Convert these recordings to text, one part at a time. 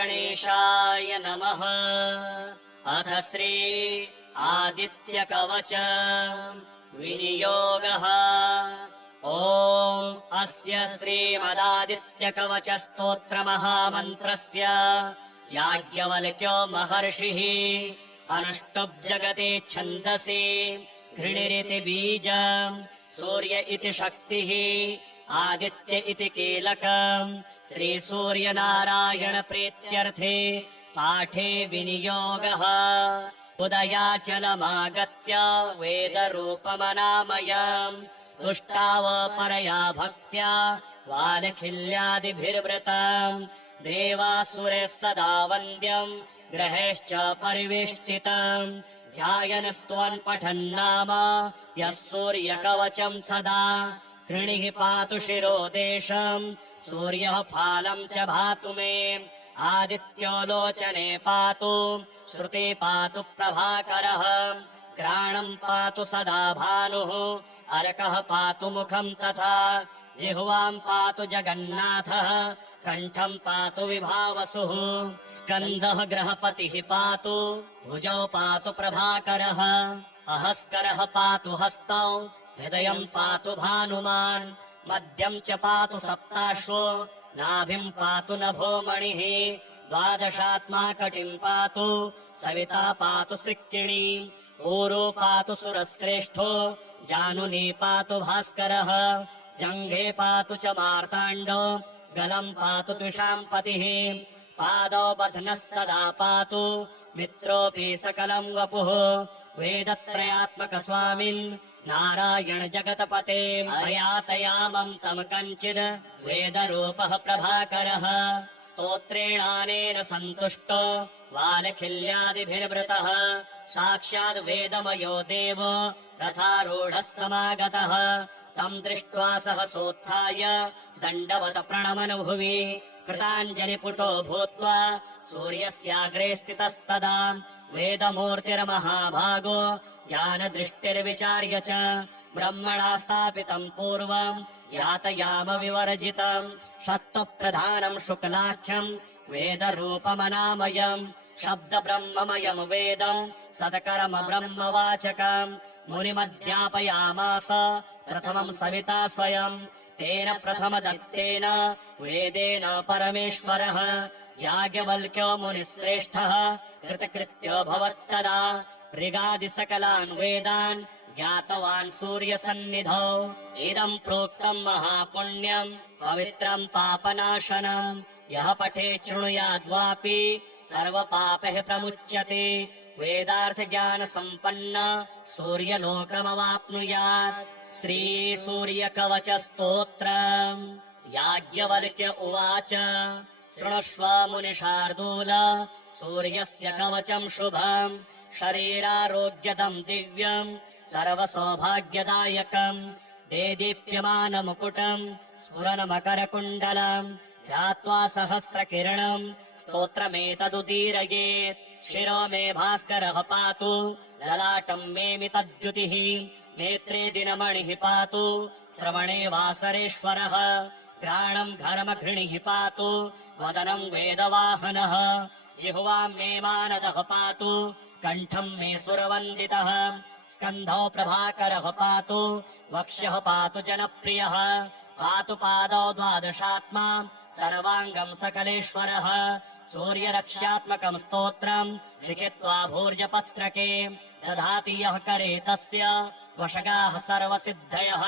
गणेशाय नमः। अथ श्री आदित्यकवच विनियोगः। ॐ अस्य श्रीमदादित्यकवचस्तोत्रमहामन्त्रस्य याज्ञवल्क्यो महर्षिः अनुष्टुप् छन्दसि घृणिरिति बीजम् सूर्य इति शक्तिः आदित्य इति कीलकम् श्रीसूर्यनारायण प्रीत्यर्थे पाठे विनियोगः। उदयाचलमागत्य वेदरूपमनामयम् तुष्टावपरया भक्त्या वालखिल्यादिभिर्वृतम् देवासुरैः सदा वन्द्यम् ग्रहेश्च परिवेष्टितम् ध्यायन् स्तुवन् पठन्नाम यः सूर्यकवचम् सदा कृणिः पातु शिरोदेशम् सूर्यः फालम् च भातु मे आदित्यो लोचने पातु श्रुते पातु प्रभाकरः घ्राणम् पातु सदा भानुः अर्कः पातु मुखम् तथा जिह्वाम् पातु जगन्नाथः कण्ठम् पातु विभावसुः स्कन्दः ग्रहपतिः पातु भुजौ पातु प्रभाकरः अहस्करः पातु हस्तौ हृदयम् पातु भानुमान् मध्यम् च पातु सप्ताश्वो नाभिम् पातु नभो मणिः द्वादशात्मा कटिम् पातु सविता पातु सृक्किणी ऊरो पातु सुरश्रेष्ठो जानुनी पातु भास्करः जङ्घे पातु च मार्ताण्डो गलम् पातु द्विषाम्पतिः पादौ बध्नः सदा पातु मित्रोऽपि सकलम् वपुः वेदत्रयात्मक स्वामिन् नारायण जगतपते अयातयामम् तम् कञ्चिद् वेदरूपः प्रभाकरः स्तोत्रेणानेन सन्तुष्टो वालखिल्यादिभिर्वृतः साक्षाद् वेदमयो देवो रथारूढः समागतः तम् दृष्ट्वा सहसोत्थाय दण्डवत प्रणमन् भुवि कृताञ्जलिपुटो भूत्वा सूर्यस्याग्रे स्थितस्तदा वेदमूर्तिर्महाभागो ज्ञानदृष्टिर्विचार्य च ब्रह्मणा स्थापितम् पूर्वम् यातयाम विवर्जितम् सत्त्वप्रधानम् शुक्लाख्यम् वेदरूपमनामयम् शब्द ब्रह्ममयम् वेदम् सत्कर्म ब्रह्मवाचकम् मुनिमध्यापयामास प्रथमम् सविता स्वयम् तेन प्रथमदत्तेन वेदेन परमेश्वरः याज्ञवल्क्यो मुनिश्रेष्ठः कृतकृत्यो भवत्तदा ऋगादिसकलान् वेदान् ज्ञातवान् सूर्यसन्निधौ इदम् प्रोक्तम् महापुण्यम् पवित्रम् पापनाशनम् यः पठे शृणुयाद्वापि सर्वपापैः प्रमुच्यते वेदार्थ ज्ञान सम्पन्न सूर्यलोकमवाप्नुयात्। श्रीसूर्यकवच स्तोत्रम्। याज्ञवल्क्य उवाच शृणुष्व मुनिशार्दूल सूर्यस्य कवचम् शुभम् शरीरारोग्यदम् दिव्यम् सर्वसौभाग्यदायकम् देदीप्यमानमुकुटम् स्फुरन्मकरकुण्डलम् ध्यात्वा सहस्रकिरणम् स्तोत्रमेतदुदीरयेत् शिरो मे भास्करः पातु ललाटम् मे मितद्युतिः नेत्रे दिनमणिः पातु श्रवणे वासरेश्वरः घ्राणम् घर्मघृणिः पातु वदनम् वेदवाहनः जिह्वाम् मे मानदः पातु कण्ठम् मे सुरवन्दितः स्कन्धौ प्रभाकरः पातु वक्ष्यः पातु जनप्रियः पातु पादौ द्वादशात्मा सर्वाङ्गम् सकलेश्वरः सूर्यरक्ष्यात्मकम् स्तोत्रम् लिखित्वा भूर्जपत्रके दधाति यः करे तस्य वशगाः सर्वसिद्धयः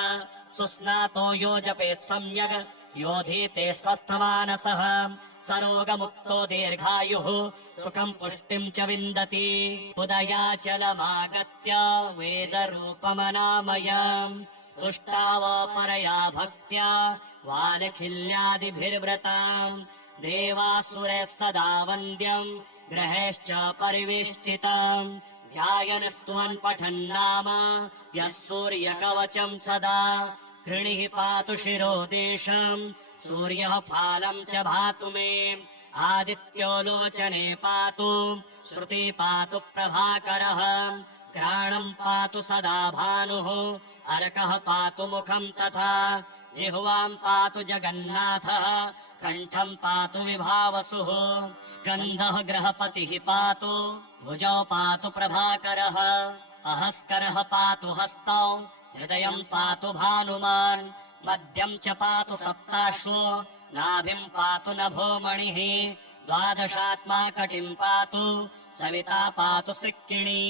सुस्नातो यो जपेत् सम्यग् योधीते स्वस्थमानसः सरोगमुक्तो दीर्घायुः सुखम् पुष्टिम् च विन्दति उदयाचलमागत्य वेदरूपमनामयम् तुष्टावपरया भक्त्या वालखिल्यादिभिर्वृताम् देवासुरैः सदा वन्द्यम् ग्रहेश्च परिवेष्टितम् ध्यायन् स्तुवन् पठन्नाम यः सूर्यकवचम् सदा कृणिः पातु शिरोदेशम् सूर्यः फालम् च भातु मे आदित्यो लोचने पातु श्रुति पातु प्रभाकरः घ्राणम् पातु सदा भानुः अर्कः पातु मुखम् तथा जिह्वाम् पातु जगन्नाथः कण्ठम् पातु विभावसुः स्कन्धः गृहपतिः पातु भुजौ पातु प्रभाकरः अहस्करः पातु हस्तौ हृदयम् पातु भानुमान् मध्यम् च पातु सप्ताश्वो नाभिम् पातु नभोमणिः द्वादशात्मा कटिम् पातु सविता पातु सिक्किणी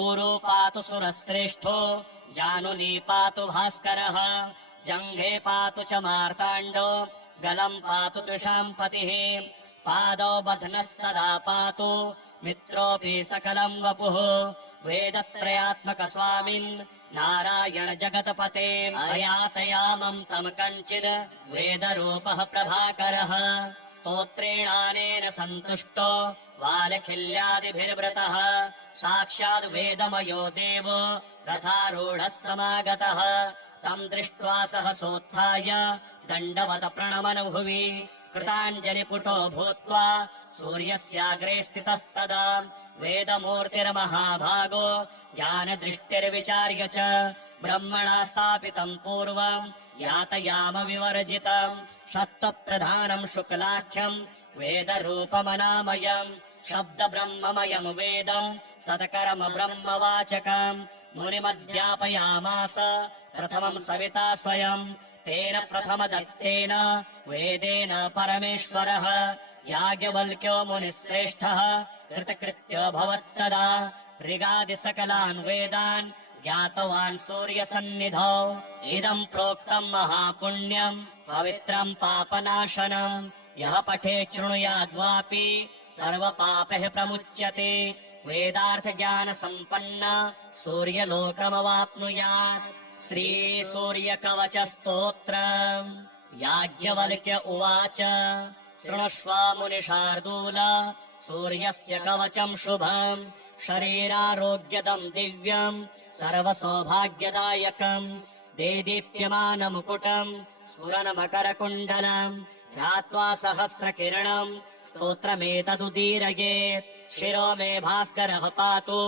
ऊरो पातु सुरश्रेष्ठो जानुनी पातु भास्करः जङ्घे पातु च मार्ताण्डो गलम् पातु त्विषाम् पतिः पादौ बध्नः सदा पातु मित्रोऽपि सकलम् वपुः वेदत्रयात्मक स्वामिन् नारायण जगत्पते अयातयामम् तम् कञ्चित् वेदरूपः प्रभाकरः स्तोत्रेणानेन सन्तुष्टो वालखिल्यादिभिर्व्रतः साक्षाद् वेदमयो देवो रथारूढः समागतः तम् दृष्ट्वा सहसोत्थाय दण्डवत प्रणमन् भुवि कृताञ्जलिपुटो भूत्वा सूर्यस्याग्रे स्थितस्तदा वेदमूर्तिर्महाभागो ज्ञानदृष्टिर्विचार्य च ब्रह्मणा स्थापितम् पूर्वम् यातयाम विवर्जितम् सत्त्वप्रधानम् शुक्लाख्यम् वेदरूपमनामयम् शब्दब्रह्ममयम् वेदम् सत्कर्म ब्रह्मवाचकम् मुनिमध्यापयामास प्रथमम् सविता स्वयम् तेन प्रथमदत्तेन वेदेन परमेश्वरः याज्ञवल्क्यो मुनिश्रेष्ठः कृतकृत्यो भवत्तदा ऋगादिसकलान् वेदान् ज्ञातवान् सूर्यसन्निधौ इदम् प्रोक्तम् महापुण्यम् पवित्रम् पापनाशनम् यः पठे शृणुयाद्वापि सर्वपापैः प्रमुच्यते वेदार्थज्ञानसम्पन्न सूर्यलोकमवाप्नुयात् श्रीसूर्यकवचस्तोत्रम् याज्ञवल्क्य उवाच शृणुष्व मुनिशार्दूल सूर्यस्य कवचम् शुभम् शरीरारोग्यदम् दिव्यम् सर्वसौभाग्यदायकम् देदीप्यमानमुकुटम् स्फुरन्मकरकुण्डलम् ध्यात्वा सहस्रकिरणम् स्तोत्रमेतदुदीरयेत् शिरो मे भास्करः पातु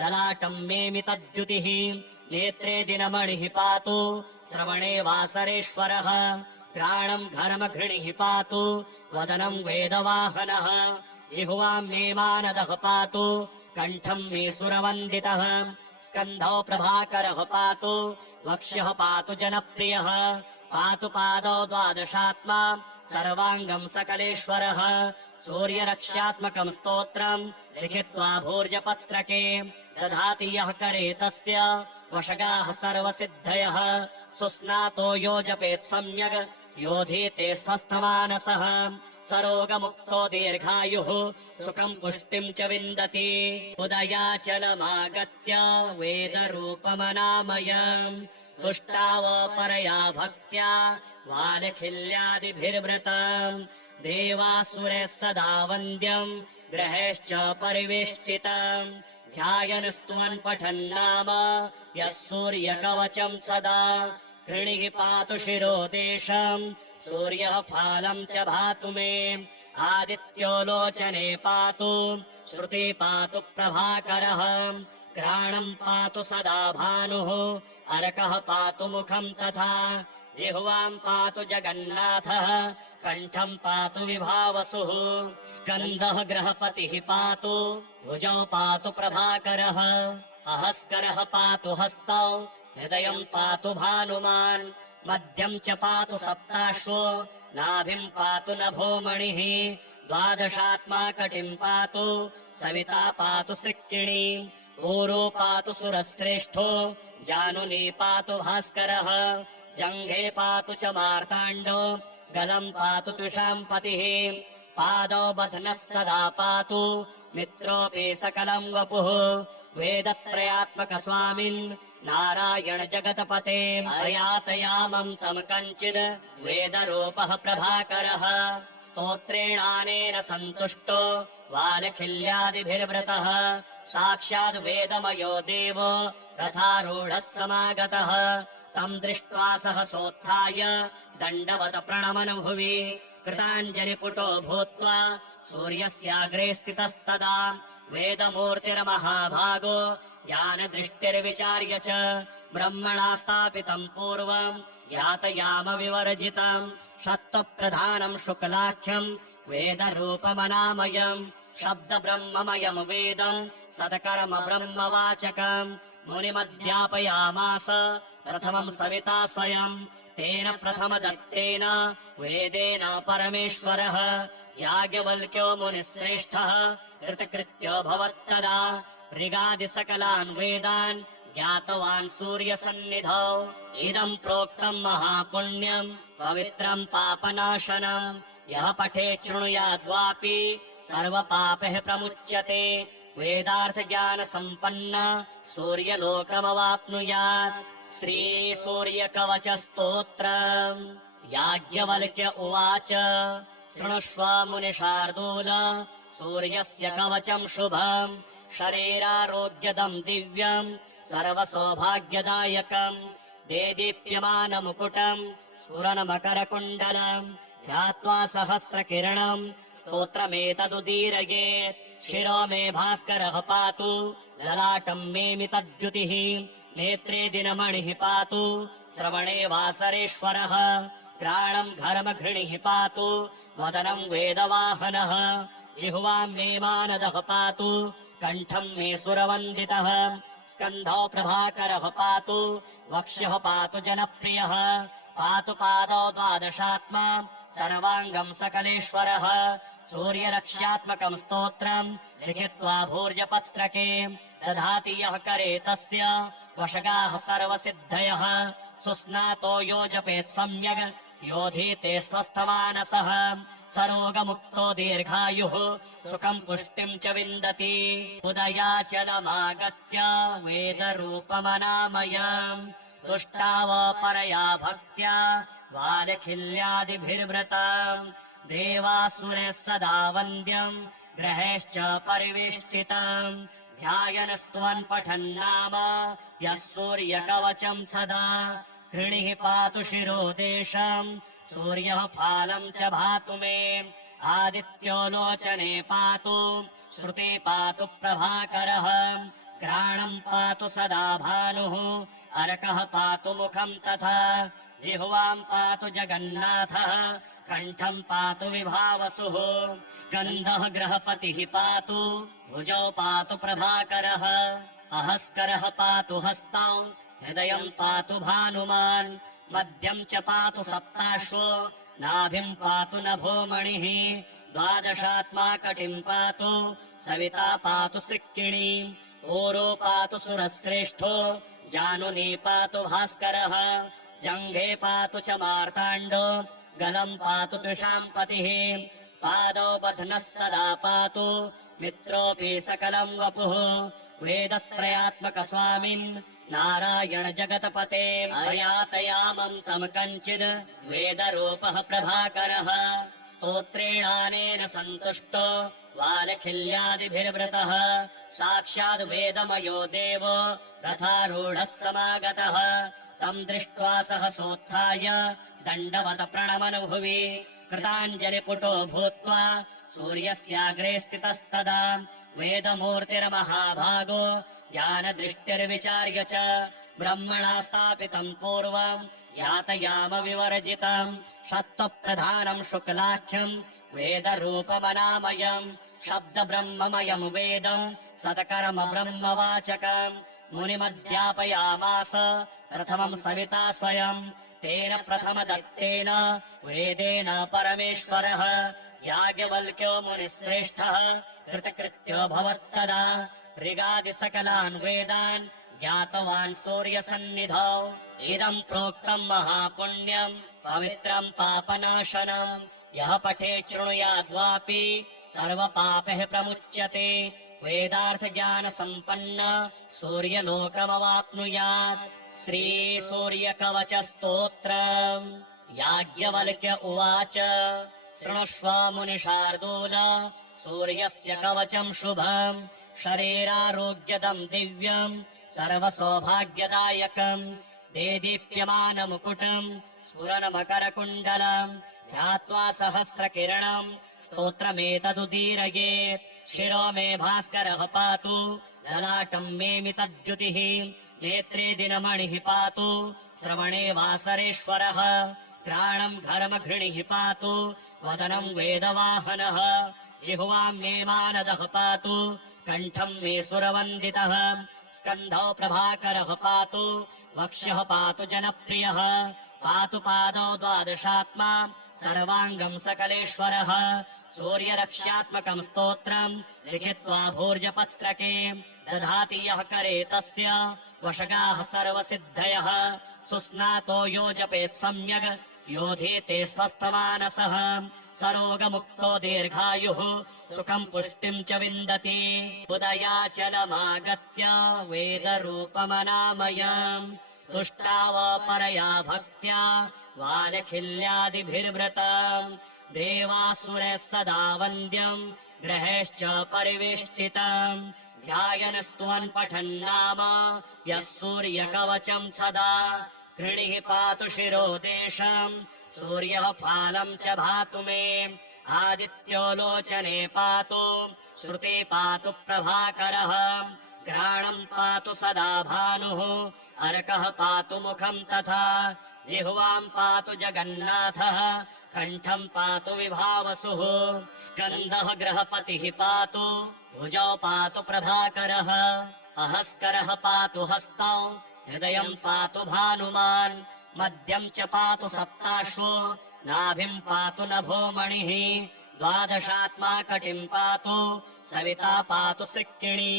ललाटम् मे मितद्युतिः नेत्रे दिनमणिः पातु श्रवणे वासरेश्वरः घ्राणम् घर्मघृणिः पातु वदनम् वेदवाहनः जिह्वाम् मे मानदः पातु कण्ठम् मे सुरवन्दितः स्कन्धौ प्रभाकरः पातु वक्ष्यः पातु जनप्रियः पातु पादौ द्वादशात्मा सर्वाङ्गम् सकलेश्वरः सूर्यरक्षात्मकम् स्तोत्रम् लिखित्वा भूर्जपत्रके दधाति यः करे तस्य वशगाः सर्वसिद्धयः सुस्नातो यो जपेत् सम्यग् योधीते स्वस्थमानसः सरोगमुक्तो दीर्घायुः सुखम् पुष्टिम् च विन्दति उदयाचलमागत्य वेदरूपमनामयम् तुष्टाव परया भक्त्या वालखिल्यादिभिर्वृतम् देवासुरैः सदा वन्द्यम् ग्रहेश्च परिवेष्टितम् ध्यायन् स्तुवन् पठन् नाम यः सूर्यकवचम् सदा कृणिः पातु शिरो देशम् सूर्यः फालम् च भातु मे आदित्यो लोचने पातु श्रुति पातु प्रभाकरः घ्राणम् पातु सदा भानुः अर्कः पातु मुखम् तथा जिह्वाम् पातु जगन्नाथः कण्ठम् पातु विभावसुः स्कन्धः गृहपतिः पातु भुजौ पातु प्रभाकरः अहस्करः पातु हस्तौ हृदयम् पातु भानुमान् मध्यम् च पातु सप्ताश्वो नाभिम् पातु नभोमणिः द्वादशात्मा कटिम् पातु सविता पातु सिक्किणी ऊरो पातु सुरश्रेष्ठो जानुनी पातु भास्करः जङ्घे पातु च मार्ताण्डो गलम् पातु त्विषाम् पतिः पादौ बध्नः सदा पातु मित्रोऽपि सकलम् वपुः वेदत्रयात्मक स्वामिन् नारायण जगत्पते अयातयामम् तम् कञ्चित् वेदरूपः प्रभाकरः स्तोत्रेणानेन सन्तुष्टो वालखिल्यादिभिर्व्रतः साक्षाद् वेदमयो देवो रथारूढः समागतः तम् दृष्ट्वा सहसोत्थाय दण्डवत प्रणमन् भुवि कृताञ्जलिपुटो भूत्वा सूर्यस्याग्रे स्थितस्तदा वेदमूर्तिर्महाभागो ज्ञानदृष्टिर्विचार्य च ब्रह्मणा स्थापितम् पूर्वम् यातयाम विवर्जितम् सत्त्वप्रधानम् शुक्लाख्यम् वेदरूपमनामयम् शब्द ब्रह्ममयम् वेदम् सत्कर्म ब्रह्मवाचकम् मुनिमध्यापयामास प्रथमम् सविता स्वयम् तेन प्रथम दत्तेन वेदेन परमेश्वरः याज्ञवल्क्यो मुनिश्रेष्ठः कृतकृत्यो भवत्तदा ऋगादिसकलान् वेदान् ज्ञातवान् सूर्यसन्निधौ इदम् प्रोक्तम् महापुण्यम् पवित्रम् पापनाशनम् यः पठे शृणुयाद्वापि सर्वपापैः प्रमुच्यते वेदार्थ ज्ञान सम्पन्न सूर्यलोकमवाप्नुयात् श्रीसूर्यकवचस्तोत्रम् याज्ञवल्क्य उवाच शृणुष्व मुनिशार्दूल सूर्यस्य कवचम् शुभम् शरीरारोग्यदम् दिव्यम् सर्वसौभाग्यदायकम् देदीप्यमानमुकुटम् स्फुरन्मकरकुण्डलम् ध्यात्वा सहस्रकिरणम् स्तोत्रमेतदुदीरयेत् शिरो मे भास्करः पातु ललाटम् मे मितद्युतिः नेत्रे दिनमणिः पातु श्रवणे वासरेश्वरः घ्राणम् घर्मघृणिः पातु वदनम् वेदवाहनः जिह्वाम् मे मानदः पातु कण्ठम् मे सुरवन्दितः स्कन्धौ प्रभाकरः पातु वक्ष्यः पातु जनप्रियः पातु पादौ द्वादशात्मा सर्वाङ्गम् सकलेश्वरः सूर्यरक्ष्यात्मकम् स्तोत्रम् लिखित्वा भूर्जपत्रके दधाति यः करे तस्य वशगाः सर्वसिद्धयः सुस्नातो यो जपेत् सम्यग् योधीते स्वस्थमानसः सरोगमुक्तो दीर्घायुः सुखम् पुष्टिम् च विन्दति उदयाचलमागत्य वेदरूपमनामयम् तुष्टाव परया भक्त्या वालखिल्यादिभिर्वृतम् देवासुरैः सदा वन्द्यम् ग्रहैश्च परिवेष्टितम् ध्यायन् स्तुवन् पठन् नाम यः सूर्यकवचम् सदा कृणिः पातु शिरो देशम् सूर्यः फालम् च भातु मे आदित्यो लोचने पातु श्रुते पातु प्रभाकरः घ्राणम् पातु सदा भानुः अर्कः पातु मुखम् तथा जिह्वाम् पातु जगन्नाथः कण्ठम् पातु विभावसुः स्कन्धः गृहपतिः पातु भुजौ पातु प्रभाकरः अहस्करः पातु हस्तौ हृदयम् पातु भानुमान् मध्यम् च पातु सप्ताश्वो नाभिम् पातु नभोमणिः द्वादशात्मा कटिम् पातु सविता पातु सृक्किणी ओरो पातु सुरश्रेष्ठो जानुनी पातु भास्करः जङ्घे पातु च मार्ताण्डो गलम् पातु त्रिषाम् पतिः पादौ बध्नः सदा पातु मित्रोऽपि सकलम् वपुः वेदत्रयात्मक स्वामिन् नारायण जगतपते अयातयामम् तम् कञ्चिद् वेदरूपः प्रभाकरः स्तोत्रेणानेन सन्तुष्टो वालखिल्यादिभिर्वृतः साक्षाद् वेदमयो देवो रथारूढः समागतः तम् दृष्ट्वा सहसोत्थाय दण्डवत प्रणमन् भुवि कृताञ्जलिपुटो भूत्वा सूर्यस्याग्रे स्थितस्तदा वेदमूर्तिर्महाभागो ज्ञानदृष्टिर्विचार्य च ब्रह्मणा स्थापितम् पूर्वम् यातयाम विवर्जितम् सत्त्वप्रधानम् शुक्लाख्यम् वेदरूपमनामयम् शब्द ब्रह्ममयम् वेदम् सत्कर्म ब्रह्मवाचकम् मुनिमध्यापयामास प्रथमम् सविता स्वयम् तेन प्रथम दत्तेन वेदेन परमेश्वरः याज्ञवल्क्यो मुनिश्रेष्ठः कृतकृत्यो भवत्तदा ऋगादिसकलान् वेदान् ज्ञातवान् सूर्यसन्निधौ इदम् प्रोक्तम् महापुण्यम् पवित्रम् पापनाशनम् यः पठे शृणुयाद्वापि सर्वपापैः प्रमुच्यते वेदार्थ ज्ञान सम्पन्न सूर्यलोकमवाप्नुयात् श्रीसूर्यकवचस्तोत्रम् याज्ञवल्क्य उवाच शृणुष्व मुनिशार्दूल सूर्यस्य कवचम् शुभम् शरीरारोग्यदम् दिव्यम् सर्वसौभाग्यदायकम् देदीप्यमानमुकुटम् स्फुरन्मकरकुण्डलम् ध्यात्वा सहस्रकिरणम् स्तोत्रमेतदुदीरयेत् शिरो मे भास्करः पातु ललाटम् मे मितद्युतिः नेत्रे दिनमणिः पातु श्रवणे वासरेश्वरः घ्राणम् घर्मघृणिः पातु वदनम् वेदवाहनः जिह्वां मे मानदः पातु कण्ठम् मे सुरवन्दितः स्कन्धौ प्रभाकरः पातु वक्ष्यः पातु जनप्रियः पातु पादौ द्वादशात्मा सर्वाङ्गम् सकलेश्वरः सूर्यरक्ष्यात्मकम् स्तोत्रम् लिखित्वा भूर्जपत्रके दधाति यः करे तस्य वशगाः सर्वसिद्धयः सुस्नातो यो जपेत् सम्यग् योधीते स्वस्थमानसः सरोगमुक्तो दीर्घायुः सुखम् पुष्टिम् च विन्दति उदयाचलमागत्य वेदरूपमनामयम् तुष्टावपरया भक्त्या वालखिल्यादिभिर्वृतम् देवासुरैः सदा वन्द्यम् ग्रहेश्च परिवेष्टितम् ध्यायन् स्तुवन् पठन् नाम यः सूर्यकवचम् सदा कृणिः पातु शिरो देशम् सूर्यः फालम् च भातु मे आदित्यो लोचने पातु श्रुते पातु प्रभाकरः घ्राणम् पातु सदा भानुः अर्कः पातु मुखम् तथा जिह्वाम् पातु जगन्नाथः कण्ठम् पातु विभावसुः स्कन्दः गृहपतिः पातु भुजौ पातु प्रभाकरः अहस्करः पातु हस्तौ हृदयम् पातु भानुमान् मध्यम् च पातु सप्ताश्वो नाभिम् पातु नभोमणिः द्वादशात्मा कटिम् पातु सविता पातु सिक्किणी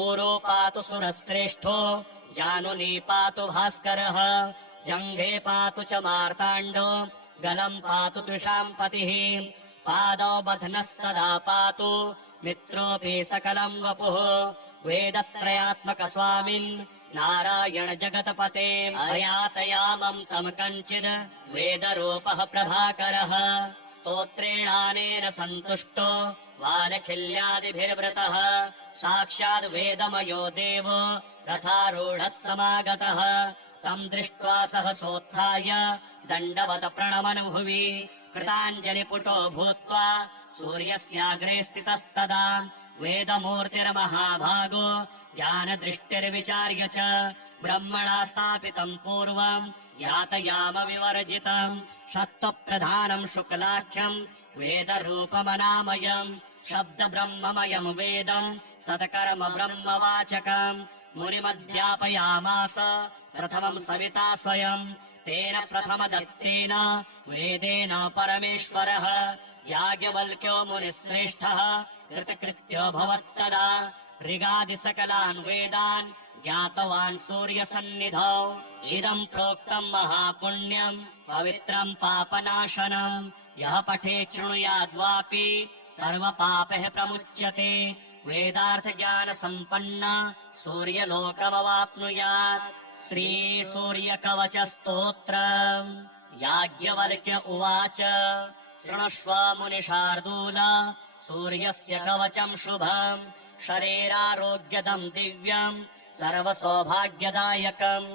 ऊरो पातु सुरश्रेष्ठो जानुनी पातु भास्करः जङ्घे पातु च मार्ताण्डो गलम् पातु त्रिशाम्पतिः पादौ बध्नः सदा पातु मित्रोऽपि सकलम् वपुः वेदत्रयात्मक स्वामिन् नारायण जगतपते अयातयामम् तम् कञ्चिद् वेदरूपः प्रभाकरः स्तोत्रेणानेन सन्तुष्टो वालखिल्यादिभिर्वृतः साक्षाद् वेदमयो देवो रथारूढः समागतः तम् दृष्ट्वा सहसोत्थाय दण्डवत प्रणमन् भुवि कृताञ्जलिपुटो भूत्वा सूर्यस्याग्रे स्थितस्तदा वेदमूर्तिर्महाभागो ज्ञानदृष्टिर्विचार्य च ब्रह्मणा स्थापितम् पूर्वम् यातयाम विवर्जितम् सत्त्वप्रधानम् शुक्लाख्यम् वेदरूपमनामयम् शब्दब्रह्ममयम् वेदम् सत्कर्म ब्रह्मवाचकम् मुनिमध्यापयामास प्रथमम् सविता स्वयम् तेन प्रथमदत्तेन वेदेन परमेश्वरः याज्ञवल्क्यो मुनिश्रेष्ठः कृतकृत्यो भवत्तदा ऋगादिसकलान् वेदान् ज्ञातवान् सूर्यसन्निधौ इदम् प्रोक्तम् महापुण्यम् पवित्रम् पापनाशनम् यः पठे शृणुयाद्वापि सर्वपापैः प्रमुच्यते वेदार्थज्ञानसम्पन्न सूर्यलोकमवाप्नुयात् श्रीसूर्यकवचस्तोत्रम् याज्ञवल्क्य उवाच शृणुष्व मुनिशार्दूल सूर्यस्य कवचम् शुभम् शरीरारोग्यदम् दिव्यम् सर्वसौभाग्यदायकम्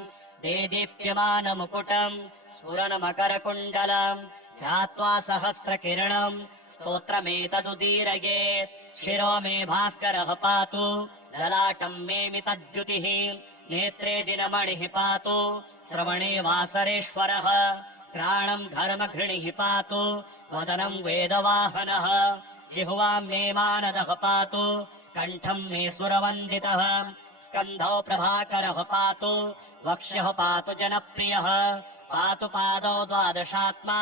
देदीप्यमानमुकुटम् स्फुरन्मकरकुण्डलम् ध्यात्वा सहस्रकिरणम् स्तोत्रमेतदुदीरयेत् शिरो मे भास्करः पातु ललाटम् मे मितद्युतिः नेत्रे दिनमणिः पातु श्रवणे वासरेश्वरः घ्राणम् घर्मघृणिः पातु वदनम् वेदवाहनः जिह्वाम् मे मानदः पातु कण्ठम् मे सुरवन्दितः स्कन्धौ प्रभाकरः पातु वक्ष्यः पातु जनप्रियः पातु पादौ द्वादशात्मा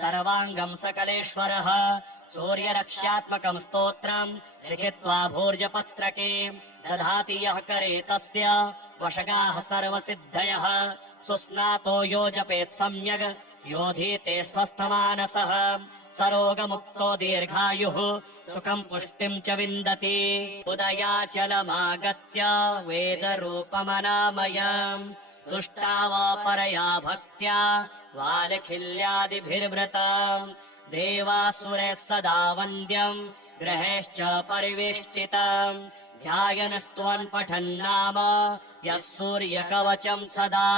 सर्वाङ्गम् सकलेश्वरः सूर्यरक्ष्यात्मकम् स्तोत्रम् लिखित्वा भूर्जपत्रके दधाति यः करे तस्य वशगाः सर्वसिद्धयः सुस्नातो यो जपेत् सम्यग् योधीते स्वस्थमानसः सरोगमुक्तो दीर्घायुः सुखम् पुष्टिम् च विन्दति उदयाचलमागत्य वेदरूपमनामयम् तुष्टावपरया भक्त्या वालखिल्यादिभिर्वृतम् देवासुरैः सदा वन्द्यम् ग्रहेश्च परिवेष्टितम् ध्यायन् स्तुवन् पठन् नाम यः सूर्यकवचम् सदा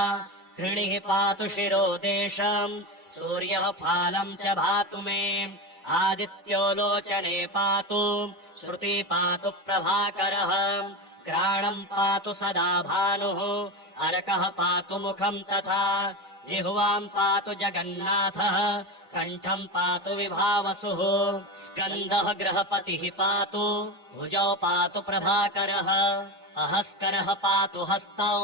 कृणिः पातु शिरो देशम् सूर्यः फालम् च भातु मे आदित्यो लोचने पातु श्रुति पातु प्रभाकरः घ्राणम् पातु सदा भानुः अर्कः पातु मुखम् तथा जिह्वाम् पातु जगन्नाथः कण्ठम् पातु विभावसुः स्कन्दः गृहपतिः पातु भुजौ पातु प्रभाकरः अहस्करः पातु हस्तौ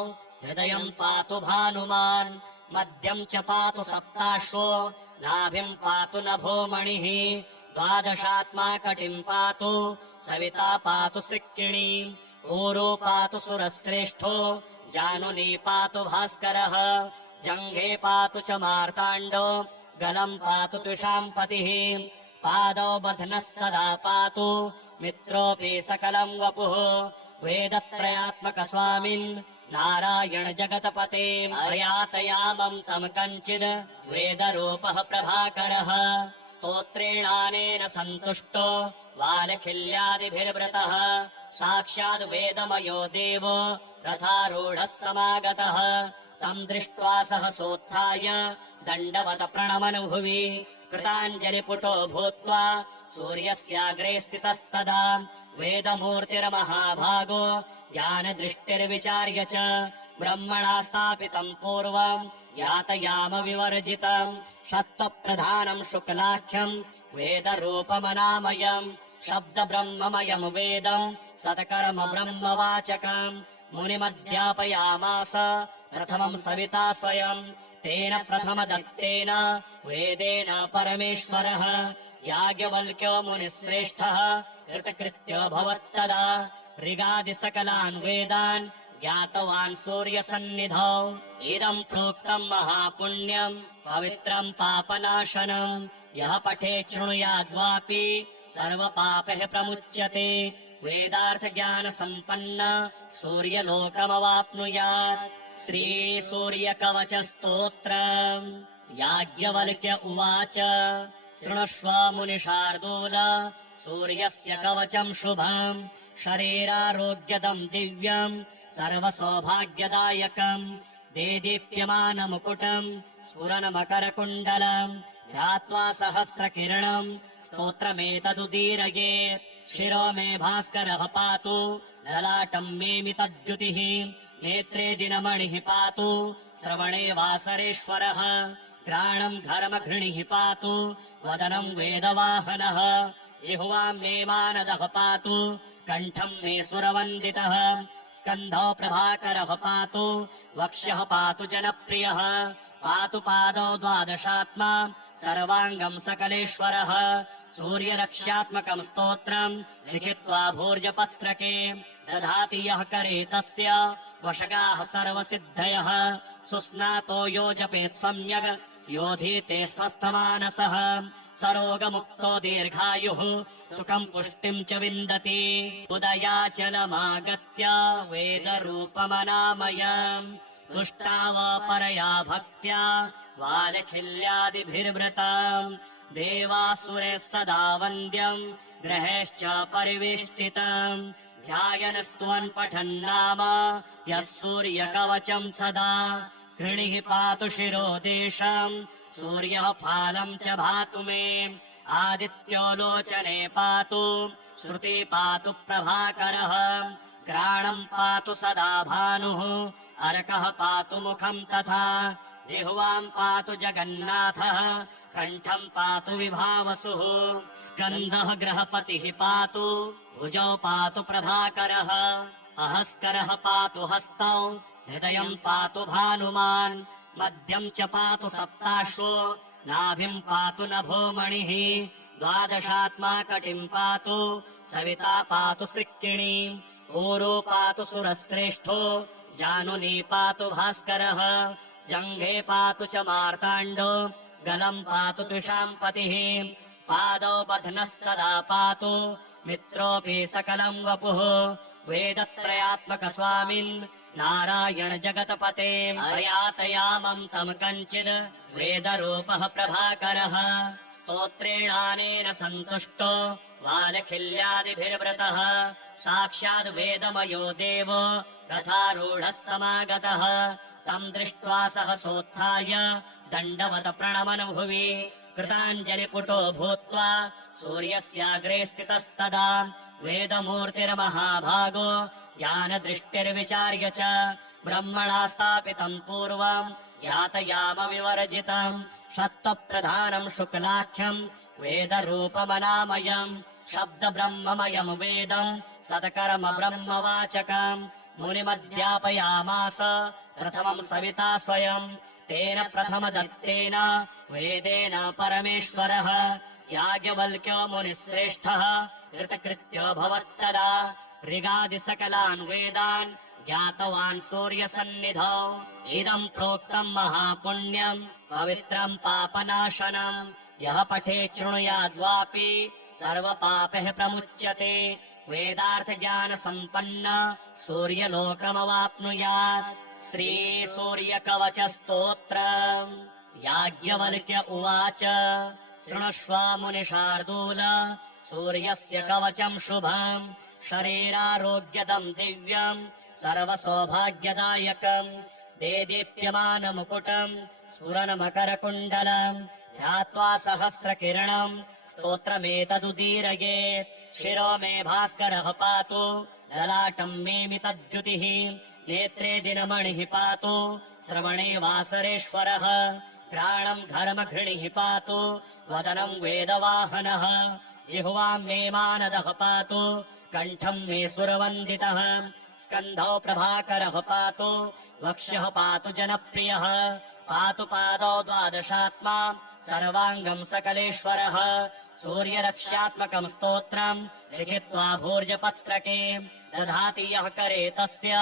हृदयम् पातु भानुमान् मध्यम् च पातु सप्ताश्वो नाभिम् पातु नभोमणिः द्वादशात्मा कटिम् पातु सविता पातु सिक्किणी ऊरो पातु सुरश्रेष्ठो जानुनी पातु भास्करः जङ्घे पातु च मार्ताण्डो गलम् पातु त्विषाम् पतिः पादौ बध्नः सदा पातु मित्रोऽपि सकलम् वपुः वेदत्रयात्मक स्वामिन् नारायण जगतपते अयातयामम् तम् कञ्चिद् वेदरूपः प्रभाकरः स्तोत्रेणानेन सन्तुष्टो वालखिल्यादिभिर्व्रतः साक्षाद् वेदमयो देवो रथारूढः समागतः तम् दृष्ट्वा सहसोत्थाय दण्डवत प्रणमन् भुवि कृताञ्जलिपुटो भूत्वा सूर्यस्याग्रे स्थितस्तदा वेदमूर्तिर्महाभागो ज्ञानदृष्टिर्विचार्य च ब्रह्मणा स्थापितम् पूर्वम् यातयाम विवर्जितम् सत्त्वप्रधानम् शुक्लाख्यम् वेदरूपमनामयम् शब्दब्रह्ममयम् वेदम् सत्कर्म ब्रह्मवाचकम् मुनिमध्यापयामास प्रथमम् सविता स्वयम् तेन प्रथमदत्तेन वेदेन परमेश्वरः याज्ञवल्क्यो मुनिश्रेष्ठः कृतकृत्यो भवत्तदा ऋगादिसकलान् वेदान् ज्ञातवान् सूर्यसन्निधौ इदम् प्रोक्तम् महापुण्यम् पवित्रम् पापनाशनम् यः पठे शृणुयाद्वापि सर्वपापैः प्रमुच्यते वेदार्थज्ञानसम्पन्न सूर्यलोकमवाप्नुयात् श्रीसूर्यकवचस्तोत्रम् याज्ञवल्क्य उवाच शृणुष्व मुनिशार्दूल सूर्यस्य कवचम् शुभम् शरीरारोग्यदम् दिव्यम् सर्वसौभाग्यदायकम् देदीप्यमानमुकुटम् स्फुरन्मकरकुण्डलम् ध्यात्वा सहस्रकिरणम् स्तोत्रमेतदुदीरयेत् शिरो मे भास्करः पातु ललाटम् मे मितद्युतिः नेत्रे दिनमणिः पातु श्रवणे वासरेश्वरः घ्राणम् घर्मघृणिः पातु वदनम् वेदवाहनः जिह्वाम् मे मानदः पातु कण्ठम् मे सुरवन्दितः स्कन्धौ प्रभाकरः पातु वक्ष्यः पातु जनप्रियः पातु पादौ द्वादशात्मा सर्वाङ्गम् सकलेश्वरः सूर्यरक्ष्यात्मकम् स्तोत्रम् लिखित्वा भूर्जपत्रके दधाति यः करे तस्य वशगाः सर्वसिद्धयः सुस्नातो यो जपेत् सम्यग् योधीते स्वस्थमानसः सरोगमुक्तो दीर्घायुः सुखम् पुष्टिम् च विन्दति उदयाचलमागत्य वेदरूपमनामयम् तुष्टा वा परया भक्त्या वालखिल्यादिभिर्वृतम् देवासुरैः सदा वन्द्यम् ग्रहेश्च परिवेष्टितम् ध्यायन् स्तुवन् पठन् नाम यः सूर्यकवचम् सदा कृणिः पातु शिरो देशम् सूर्यः फालम् च भातु मे आदित्यो लोचने पातु श्रुति पातु प्रभाकरः घ्राणम् पातु सदा भानुः अर्कः पातु मुखम् तथा जिह्वाम् पातु जगन्नाथः कण्ठम् पातु विभावसुः स्कन्दः गृहपतिः पातु भुजौ पातु प्रभाकरः अहस्करः पातु हस्तौ हृदयम् पातु भानुमान् मध्यम् च पातु सप्ताश्वो नाभिम् पातु नभोमणिः द्वादशात्मा कटिम् पातु सविता पातु सिक्किणी ऊरो पातु सुरश्रेष्ठो जानुनी पातु भास्करः जङ्घे पातु च मार्ताण्डो गलम् पातु त्विषाम् पतिः पादौ बध्नः सदा पातु मित्रोऽपि सकलम् वपुः वेदत्रयात्मक स्वामिन् नारायण जगतपते अयातयामम् तम् कञ्चिद् वेदरूपः प्रभाकरः स्तोत्रेणानेन सन्तुष्टो वालखिल्यादिभिर्व्रतः साक्षाद् वेदमयो देवो रथारूढः समागतः तम् दृष्ट्वा सहसोत्थाय दण्डवत प्रणमन् भुवि कृताञ्जलिपुटो भूत्वा सूर्यस्याग्रे स्थितस्तदा वेदमूर्तिर्महाभागो ज्ञानदृष्टिर्विचार्य च ब्रह्मणा स्थापितम् पूर्वम् यातयाम विवर्जितम् सत्त्वप्रधानम् शुक्लाख्यम् वेदरूपमनामयम् शब्द ब्रह्ममयम् वेदम् सत्कर्म ब्रह्मवाचकम् मुनिमध्यापयामास प्रथमम् सविता स्वयम् तेन प्रथमदत्तेन वेदेन परमेश्वरः याज्ञवल्क्यो मुनिश्रेष्ठः कृतकृत्यो भवत्तदा ऋगादिसकलान् वेदान् ज्ञातवान् सूर्यसन्निधौ इदम् प्रोक्तम् महापुण्यम् पवित्रम् पापनाशनम् यः पठे शृणुयाद्वापि सर्वपापैः प्रमुच्यते वेदार्थ ज्ञान सम्पन्न सूर्यलोकमवाप्नुयात् श्री सूर्यकवच स्तोत्र याज्ञवल्क्य उवाच शृणुष्व मुनिशार्दूल सूर्यस्य कवचम् शुभम् शरीरारोग्यदम् दिव्यम् सर्वसौभाग्यदायकम् देदीप्यमानमुकुटम् स्फुरन्मकरकुण्डलम् ध्यात्वा सहस्रकिरणम् स्तोत्रमेतदुदीरयेत् शिरो मे भास्करः पातु ललाटम् मे मितद्युतिः नेत्रे दिनमणिः पातु श्रवणे वासरेश्वरः घ्राणम् धर्मघृणिः पातु वदनम् वेदवाहनः जिह्वाम् मे मानदः पातु कण्ठम् मे सुरवन्दितः स्कन्धौ प्रभाकरः पातु वक्ष्यः पातु जनप्रियः पातु पादौ द्वादशात्मा सर्वाङ्गम् सकलेश्वरः सूर्यरक्ष्यात्मकम् स्तोत्रम् लिखित्वा भूर्जपत्रके दधाति यः करे तस्य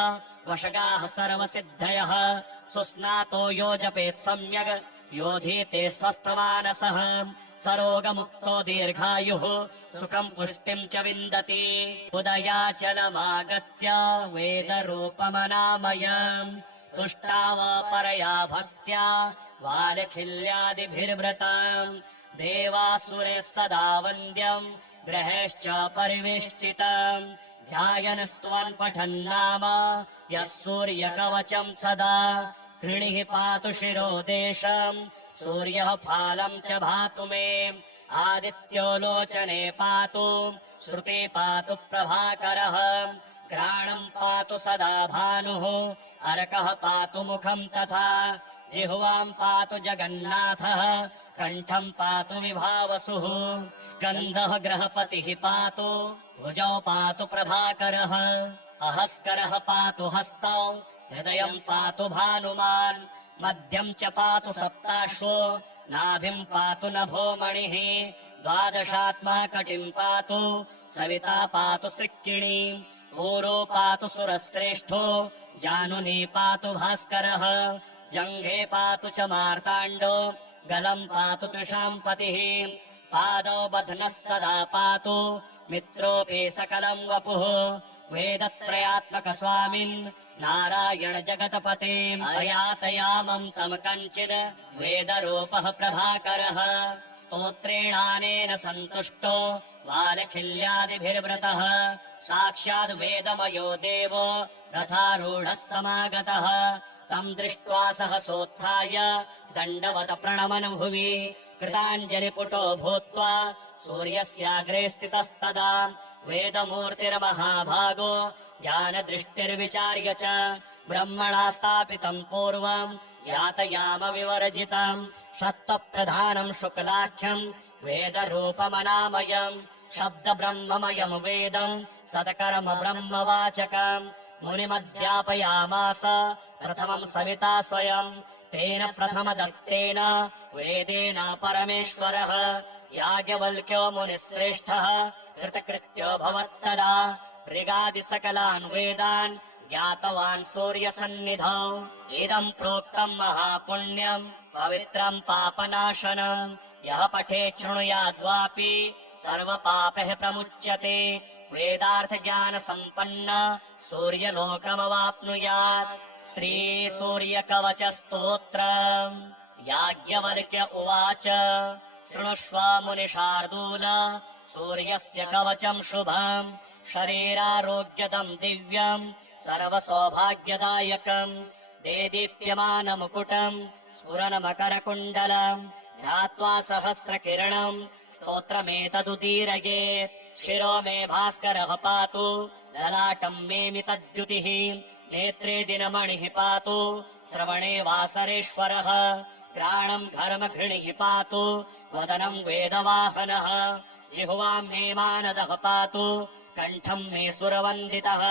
वशगाः सर्वसिद्धयः सुस्नातो यो जपेत् सम्यग् योधीते स्वस्थमानसः सरोगमुक्तो दीर्घायुः सुखम् पुष्टिम् च विन्दति उदयाचलमागत्य वेदरूपमनामयम् तुष्टाव परया भक्त्या वालखिल्यादिभिर्व्रताम् देवासुरे सदा वन्द्यम् ग्रहेश्च परिवेष्टितम् ध्यायनस्त्वन् पठन्नाम यः सूर्यकवचम् सदा कृणिः पातु शिरो देशम् सूर्यः फालम् च भातु मे आदित्यो लोचने पातु श्रुते पातु प्रभाकरः घ्राणम् पातु सदा भानुः अर्कः पातु मुखम् तथा जिह्वाम् पातु जगन्नाथः कण्ठम् पातु विभावसुः स्कन्धः ग्रहपतिः पातु भुजौ पातु प्रभाकरः अहस्करः पातु हस्तौ हृदयम् पातु भानुमान् मध्यम् च पातु सप्ताश्वो नाभिम् पातु नभो मणिः द्वादशात्मा कटिम् पातु सविता पातु सृक्किणी ऊरो पातु सुरश्रेष्ठो जानुनी पातु भास्करः जङ्घे पातु च मार्ताण्डो गलम् पातु तृषाम् पतिः पादौ बध्नः सदा पातु मित्रोऽपि सकलम् वपुः वेदत्रयात्मक स्वामिन् नारायण जगतपते अयातयामम् तम् कञ्चिद् वेदरूपः प्रभाकरः स्तोत्रेणानेन सन्तुष्टो वालखिल्यादिभिर्व्रतः साक्षाद् वेदमयो देवो रथारूढः समागतः तम् दृष्ट्वा सहसोत्थाय दण्डवत प्रणमन् भुवि कृताञ्जलिपुटो भूत्वा सूर्यस्याग्रे स्थितस्तदा वेदमूर्तिर्महाभागो ज्ञानदृष्टिर्विचार्य च ब्रह्मणा स्थापितम् पूर्वम् यातयाम विवर्जितम् सत्त्वप्रधानम् शुक्लाख्यम् वेदरूपमनामयम् शब्द ब्रह्ममयम् वेदम् सत्कर्म ब्रह्मवाचकम् मुनिमध्यापयामास प्रथमम् सविता स्वयम् तेन प्रथमदत्तेन वेदेन परमेश्वरः याज्ञवल्क्यो मुनिश्रेष्ठः कृतकृत्यो भवत्तदा ऋगादिसकलान् वेदान् ज्ञातवान् सूर्यसन्निधौ इदम् प्रोक्तम् महापुण्यम् पवित्रम् पापनाशनम् यः पठे शृणुयाद्वापि सर्वपापैः प्रमुच्यते वेदार्थ ज्ञान सम्पन्न सूर्यलोकमवाप्नुयात् श्री सूर्यकवच स्तोत्र याज्ञवल्क्य उवाच शृणुष्व मुनिशार्दूल सूर्यस्य कवचम् शुभम् शरीरारोग्यदम् दिव्यम् सर्वसौभाग्यदायकम् देदीप्यमानमुकुटम् स्फुरन्मकरकुण्डलम् ध्यात्वा सहस्रकिरणम् स्तोत्रमेतदुदीरयेत् शिरो मे भास्करः पातु ललाटम् मेमि तद्युतिः नेत्रे दिनमणिः पातु श्रवणे वासरेश्वरः घ्राणम् घर्मघृणिः पातु वदनम् वेदवाहनः जिह्वाम् मे मानदः पातु कण्ठम् मे सुरवन्दितः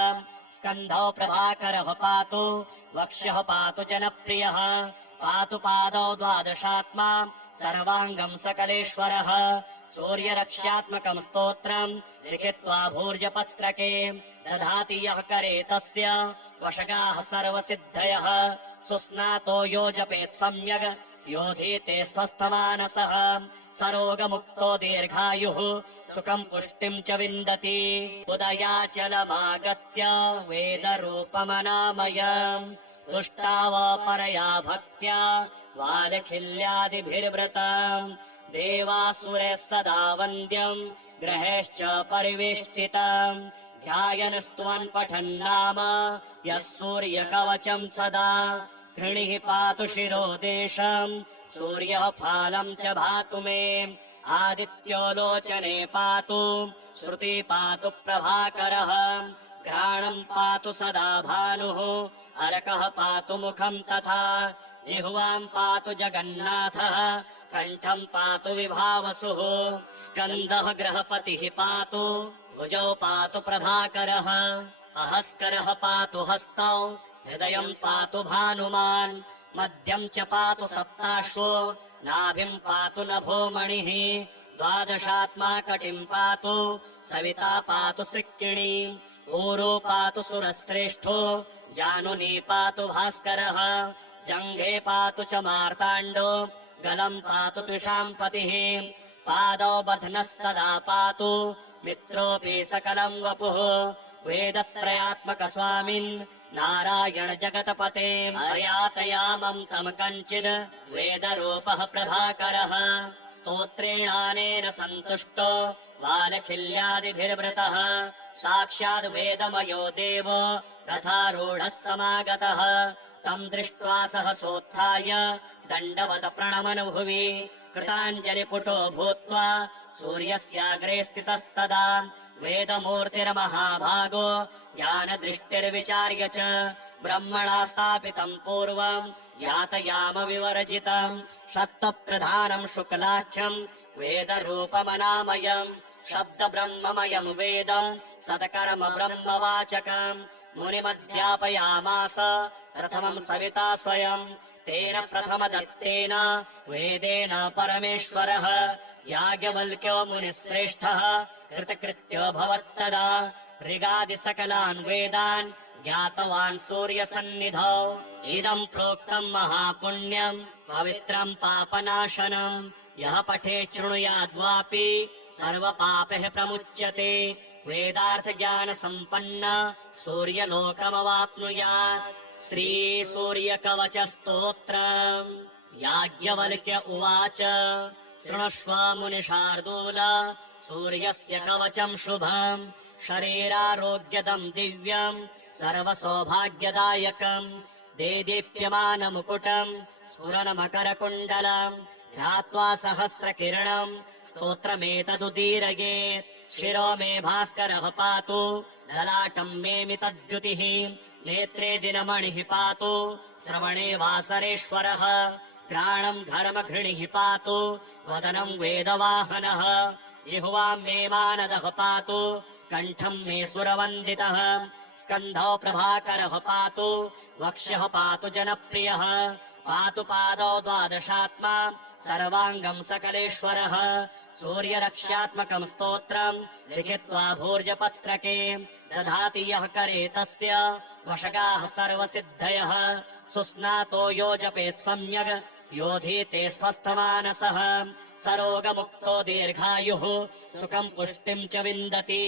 स्कन्धौ प्रभाकरः पातु वक्ष्यः पातु जनप्रियः पातु पादौ द्वादशात्मा सर्वाङ्गम् सकलेश्वरः सूर्यरक्ष्यात्मकम् स्तोत्रम् लिखित्वा भूर्जपत्रके दधाति यः करे तस्य वशगाः सर्वसिद्धयः सुस्नातो यो जपेत् सम्यग् योधीते स्वस्थमानसः सरोगमुक्तो दीर्घायुः सुखम् पुष्टिम् च विन्दति उदयाचलमागत्य वेदरूपमनामयम् तुष्टावपरया भक्त्या वालखिल्यादिभिर्वृतम् देवासुरैः सदा वन्द्यम् ग्रहेश्च परिवेष्टितम् ध्यायन् स्तुवन् पठन् नाम यः सूर्यकवचम् सदा कृणिः पातु शिरो देशम् सूर्यः फालम् च भातु मे आदित्यो लोचने पातु श्रुति पातु प्रभाकरः घ्राणम् पातु सदा भानुः अर्कः पातु मुखम् तथा जिह्वाम् पातु जगन्नाथः कण्ठम् पातु विभावसुः स्कन्दः ग्रहपतिः पातु भुजौ पातु प्रभाकरः अहस्करः पातु हस्तौ हृदयम् पातु भानुमान् मध्यम् च पातु सप्ताश्वो नाभिम् पातु नभोमणिः द्वादशात्मा कटिम् पातु सविता पातु सृक्किणी ऊरो पातु सुरश्रेष्ठो जानुनी पातु भास्करः जङ्घे पातु च मार्ताण्डो गलम् पातु त्रिशाम्पतिः पादौ बध्नः सदा पातु मित्रोऽपि सकलम् वपुः वेदत्रयात्मक स्वामिन् नारायण जगतपते अयातयामम् तम् कञ्चिद् वेदरूपः प्रभाकरः स्तोत्रेणानेन सन्तुष्टो वालखिल्यादिभिर्वृतः साक्षाद् वेदमयो देवो रथारूढः समागतः तम् दृष्ट्वा सहसोत्थाय दण्डवत प्रणमन् भुवि कृताञ्जलिपुटो भूत्वा सूर्यस्याग्रे स्थितस्तदा वेदमूर्तिर्महाभागो ज्ञानदृष्टिर्विचार्य च ब्रह्मणा स्थापितम् पूर्वम् यातयाम विवर्जितम् सत्त्वप्रधानम् शुक्लाख्यम् वेदरूपमनामयम् शब्दब्रह्ममयम् वेद सत्कर्म ब्रह्मवाचकम् मुनिमध्यापयामास प्रथमम् सविता स्वयम् तेन प्रथमदत्तेन वेदेन परमेश्वरः याज्ञवल्क्यो मुनिश्रेष्ठः कृतकृत्यो भवत्तदा ऋगादिसकलान् वेदान् ज्ञातवान् सूर्यसन्निधौ इदम् प्रोक्तम् महापुण्यम् पवित्रम् पापनाशनम् यः पठे शृणुयाद्वापि सर्वपापैः प्रमुच्यते वेदार्थज्ञानसम्पन्न सूर्यलोकमवाप्नुयात् श्रीसूर्यकवचस्तोत्रम् याज्ञवल्क्य उवाच शृणुष्व मुनिशार्दूल सूर्यस्य कवचम् शुभम् शरीरारोग्यदम् दिव्यम् सर्वसौभाग्यदायकम् देदीप्यमानमुकुटम् स्फुरनमकरकुण्डलम् ध्यात्वा सहस्रकिरणम् स्तोत्रमेतदुदीरयेत् शिरो मे भास्करः पातु ललाटम् मेमि तद्युतिः नेत्रे दिनमणिः पातु श्रवणे वासरेश्वरः घ्राणम् घर्मघृणिः पातु वदनम् वेदवाहनः जिह्वाम् मे मानदः पातु कण्ठम् मे सुरवन्दितः स्कन्धौ प्रभाकरः पातु वक्ष्यः पातु जनप्रियः पातु पादौ द्वादशात्मा सर्वाङ्गम् सकलेश्वरः सूर्यरक्ष्यात्मकम् स्तोत्रम् लिखित्वा भूर्जपत्रके दधाति यः करे तस्य वशगाः सर्वसिद्धयः सुस्नातो यो जपेत् सम्यग् योधीते स्वस्थमानसः सरोगमुक्तो दीर्घायुः सुखम् पुष्टिम् च विन्दति।